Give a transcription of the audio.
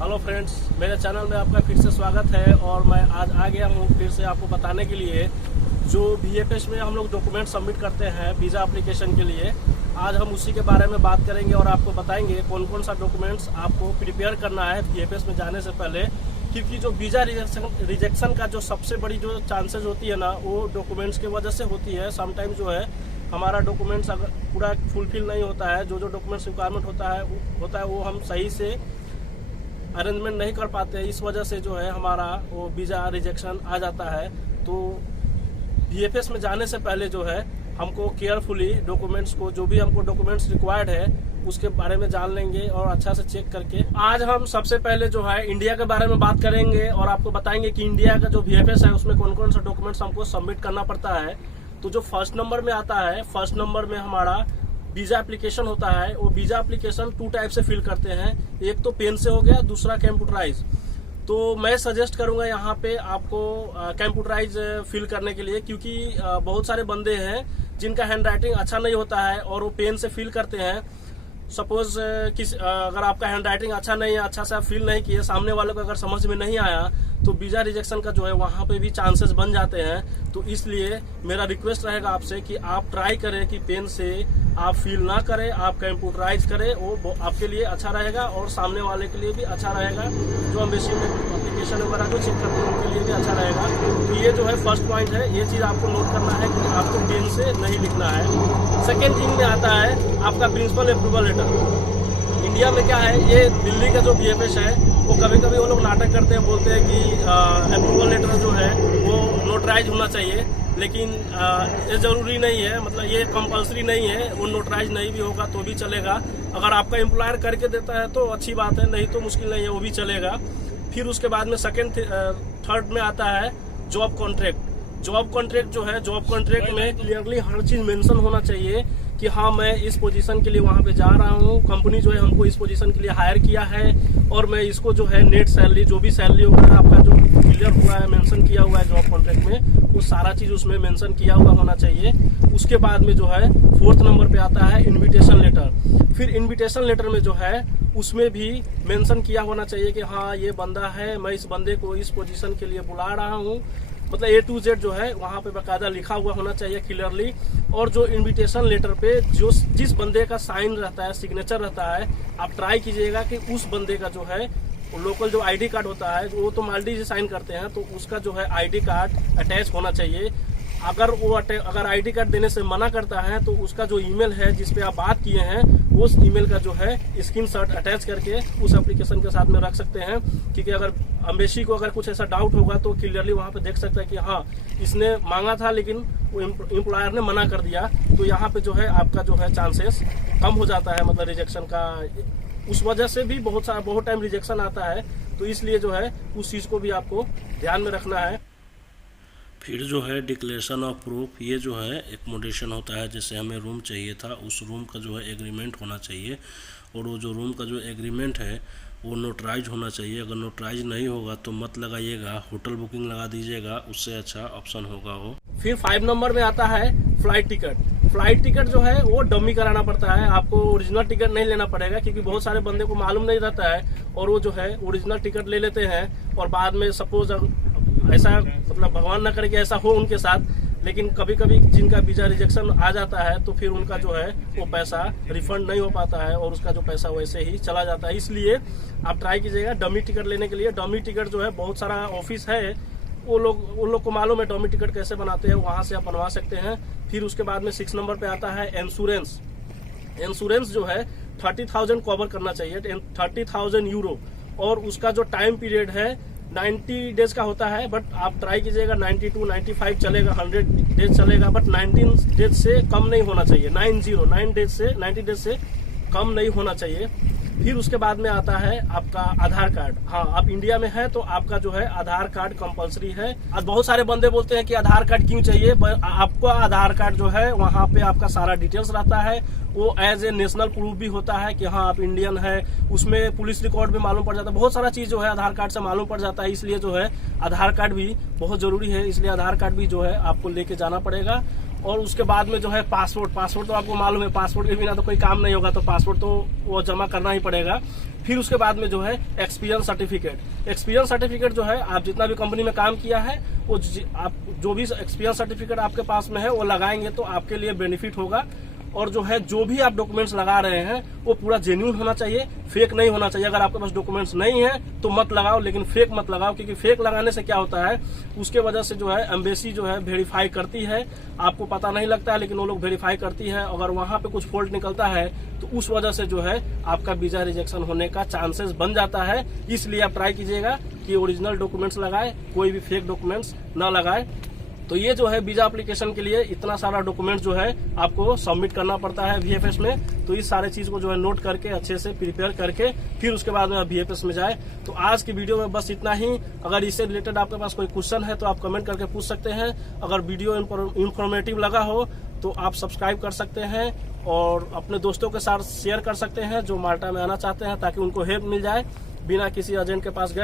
Hello friends, मेरे channel में आपका फिर से स्वागत है। और मैं आज आ गया हूँ फिर से आपको बताने के लिए जो VFS में हम लोग डॉक्यूमेंट सबमिट करते हैं वीज़ा एप्लीकेशन के लिए। आज हम उसी के बारे में बात करेंगे और आपको बताएंगे कौन कौन सा डॉक्यूमेंट्स आपको प्रिपेयर करना है VFS में जाने से पहले। क्योंकि जो वीज़ा रिजेक्शन का जो सबसे बड़ी जो चांसेस होती है ना, वो डॉक्यूमेंट्स की वजह से होती है। समटाइम जो है हमारा डॉक्यूमेंट्स अगर पूरा फुलफिल नहीं होता है, जो डॉक्यूमेंट्स रिक्वायरमेंट होता है वो हम सही से अरेंजमेंट नहीं कर पाते। इस वजह से जो है हमारा वो वीज़ा रिजेक्शन आ जाता है। तो VFS में जाने से पहले जो है हमको केयरफुली डॉक्यूमेंट्स को, जो भी हमको डॉक्यूमेंट्स रिक्वायर्ड है उसके बारे में जान लेंगे और अच्छा से चेक करके। आज हम सबसे पहले जो है इंडिया के बारे में बात करेंगे और आपको बताएंगे कि इंडिया का जो VFS है उसमें कौन कौन सा डॉक्यूमेंट्स हमको सबमिट करना पड़ता है। तो जो फर्स्ट नंबर में आता है, फर्स्ट नंबर में हमारा वीजा एप्लीकेशन होता है। वो वीजा एप्लीकेशन 2 टाइप से फिल करते हैं, एक तो पेन से हो गया, दूसरा कंप्यूटराइज। तो मैं सजेस्ट करूंगा यहाँ पे आपको कंप्यूटराइज फिल करने के लिए, क्योंकि बहुत सारे बंदे हैं जिनका हैंड राइटिंग अच्छा नहीं होता है और वो पेन से फिल करते हैं। सपोज अगर आपका हैंड राइटिंग अच्छा नहीं है, अच्छा से आप फिल नहीं किए, सामने वाले को अगर समझ में नहीं आया तो वीजा रिजेक्शन का जो है वहाँ पे भी चांसेस बन जाते हैं। तो इसलिए मेरा रिक्वेस्ट रहेगा आपसे कि आप ट्राई करें कि पेन से आप फील ना करें, आप कंप्यूटराइज करें। वो आपके लिए अच्छा रहेगा और सामने वाले के लिए भी अच्छा रहेगा। जो एम्बेसी में एप्लीकेशन वगैरह को चेक करते हैं उनके लिए भी अच्छा रहेगा। तो ये जो है फर्स्ट पॉइंट है, ये चीज़ आपको नोट करना है कि आपको पेन से नहीं लिखना है। सेकेंड थिंग में आता है आपका प्रिंसिपल अप्रूवल लेटर। इंडिया में क्या है, ये दिल्ली का जो VFS है वो कभी कभी वो लोग नाटक करते हैं, बोलते हैं कि अप्रूवल लेटर जो है वो नोटराइज होना चाहिए, लेकिन ये ज़रूरी नहीं है। मतलब ये कंपलसरी नहीं है, वो नोटराइज नहीं भी होगा तो भी चलेगा। अगर आपका एम्प्लॉयर करके देता है तो अच्छी बात है, नहीं तो मुश्किल नहीं है, वो भी चलेगा। फिर उसके बाद में थर्ड में आता है जॉब कॉन्ट्रैक्ट। जॉब कॉन्ट्रैक्ट जो है, जॉब कॉन्ट्रैक्ट में क्लियरली हर चीज़ मेंशन होना चाहिए कि हाँ मैं इस पोजीशन के लिए वहाँ पे जा रहा हूँ, कंपनी जो है हमको इस पोजीशन के लिए हायर किया है और मैं इसको जो है नेट सैलरी, जो भी सैलरी वगैरह आपका जो क्लियर हुआ है, मेंशन किया हुआ है जॉब कॉन्ट्रैक्ट में, वो सारा चीज़ उसमें मेंशन किया हुआ होना चाहिए। उसके बाद में जो है 4th नंबर पे आता है इन्विटेशन लेटर। फिर इन्विटेशन लेटर में जो है उसमें भी मेंशन किया होना चाहिए कि हाँ ये बंदा है, मैं इस बंदे को इस पोजीशन के लिए बुला रहा हूँ। मतलब A to Z जो है वहाँ पे बाकायदा लिखा हुआ होना चाहिए क्लियरली। और जो इन्विटेशन लेटर पे जिस बंदे का साइन रहता है, सिग्नेचर रहता है, आप ट्राई कीजिएगा कि उस बंदे का जो है लोकल जो ID कार्ड होता है, वो तो माल्डी से साइन करते हैं, तो उसका जो है ID कार्ड अटैच होना चाहिए। अगर ID कार्ड देने से मना करता है तो उसका जो ईमेल है जिस पे आप बात किए हैं, उस ईमेल का जो है स्क्रीनशॉट अटैच करके उस एप्लीकेशन के साथ में रख सकते हैं। क्योंकि अगर एम्बेसी को अगर कुछ ऐसा डाउट होगा तो क्लियरली वहाँ पे देख सकता है कि हाँ इसने मांगा था लेकिन वो एम्प्लॉयर ने मना कर दिया। तो यहाँ पे जो है आपका जो है चांसेस कम हो जाता है, मतलब रिजेक्शन का। उस वजह से भी बहुत टाइम रिजेक्शन आता है, तो इसलिए जो है उस चीज़ को भी आपको ध्यान में रखना है। फिर जो है डिक्लेरेशन ऑफ प्रूफ, ये जो है एकोमोडेशन होता है। जैसे हमें रूम चाहिए था, उस रूम का जो है एग्रीमेंट होना चाहिए और वो जो रूम का जो एग्रीमेंट है वो नोटराइज होना चाहिए। अगर नोटराइज नहीं होगा तो मत लगाइएगा, होटल बुकिंग लगा दीजिएगा, उससे अच्छा ऑप्शन होगा वो। फिर 5 नंबर में आता है फ्लाइट टिकट। फ्लाइट टिकट जो है वो डमी कराना पड़ता है, आपको ओरिजिनल टिकट नहीं लेना पड़ेगा। क्योंकि बहुत सारे बंदे को मालूम नहीं रहता है और वो जो है ओरिजिनल टिकट ले लेते हैं और बाद में सपोज ऐसा, मतलब भगवान न करे कि ऐसा हो उनके साथ, लेकिन कभी कभी जिनका वीजा रिजेक्शन आ जाता है तो फिर उनका जो है वो पैसा रिफंड नहीं हो पाता है और उसका जो पैसा वैसे ही चला जाता है। इसलिए आप ट्राई कीजिएगा डमी टिकट लेने के लिए। डमी टिकट जो है बहुत सारा ऑफिस है, उन लोग को मालूम है डमी टिकट कैसे बनाते हैं, वहाँ से आप बनवा सकते हैं। फिर उसके बाद में 6 नंबर पे आता है इंश्योरेंस। इंश्योरेंस जो है 30,000 कवर करना चाहिए, 30,000 यूरो। और उसका जो टाइम पीरियड है 90 डेज का होता है, बट आप ट्राई कीजिएगा 92, 95 चलेगा, 100 डेज चलेगा, बट 19 डेज से कम नहीं होना चाहिए। 90 डेज से कम नहीं होना चाहिए। फिर उसके बाद में आता है आपका आधार कार्ड। हाँ, आप इंडिया में है तो आपका जो है आधार कार्ड कंपलसरी है। अब बहुत सारे बंदे बोलते हैं कि आधार कार्ड क्यों चाहिए। आपको आधार कार्ड जो है वहाँ पे आपका सारा डिटेल्स रहता है, वो एज ए नेशनल प्रूफ भी होता है कि हाँ आप इंडियन है। उसमें पुलिस रिकॉर्ड भी मालूम पड़ जाता है, बहुत सारा चीज जो है आधार कार्ड से मालूम पड़ जाता है। इसलिए जो है आधार कार्ड भी बहुत जरूरी है, इसलिए आधार कार्ड भी जो है आपको लेके जाना पड़ेगा। और उसके बाद में जो है पासपोर्ट तो आपको मालूम है, पासपोर्ट के बिना तो कोई काम नहीं होगा, तो पासपोर्ट तो वो जमा करना ही पड़ेगा। फिर उसके बाद में जो है एक्सपीरियंस सर्टिफिकेट जो है, आप जितना भी कंपनी में काम किया है वो आप जो भी एक्सपीरियंस सर्टिफिकेट आपके पास में है वो लगाएंगे तो आपके लिए बेनिफिट होगा। और जो है जो भी आप डॉक्यूमेंट्स लगा रहे हैं वो पूरा जेन्युइन होना चाहिए, फेक नहीं होना चाहिए। अगर आपके पास डॉक्यूमेंट्स नहीं है तो मत लगाओ, लेकिन फेक मत लगाओ, क्योंकि फेक लगाने से क्या होता है, उसके वजह से जो है एम्बेसी जो है वेरीफाई करती है, आपको पता नहीं लगता है लेकिन वो लोग वेरीफाई करती है। अगर वहां पे कुछ फॉल्ट निकलता है तो उस वजह से जो है आपका वीजा रिजेक्शन होने का चांसेस बन जाता है। इसलिए आप ट्राई कीजिएगा कि ओरिजिनल डॉक्यूमेंट्स लगाए, कोई भी फेक डॉक्यूमेंट्स न लगाए। तो ये जो है वीजा एप्लीकेशन के लिए इतना सारा डॉक्यूमेंट जो है आपको सबमिट करना पड़ता है VFS में। तो इस सारे चीज को जो है नोट करके अच्छे से प्रिपेयर करके फिर उसके बाद में आप VFS में जाए। तो आज की वीडियो में बस इतना ही। अगर इससे रिलेटेड आपके पास कोई क्वेश्चन है तो आप कमेंट करके पूछ सकते हैं। अगर वीडियो इंफॉर्मेटिव लगा हो तो आप सब्सक्राइब कर सकते हैं और अपने दोस्तों के साथ शेयर कर सकते हैं जो माल्टा में आना चाहते हैं, ताकि उनको हेल्प मिल जाए बिना किसी एजेंट के पास गए।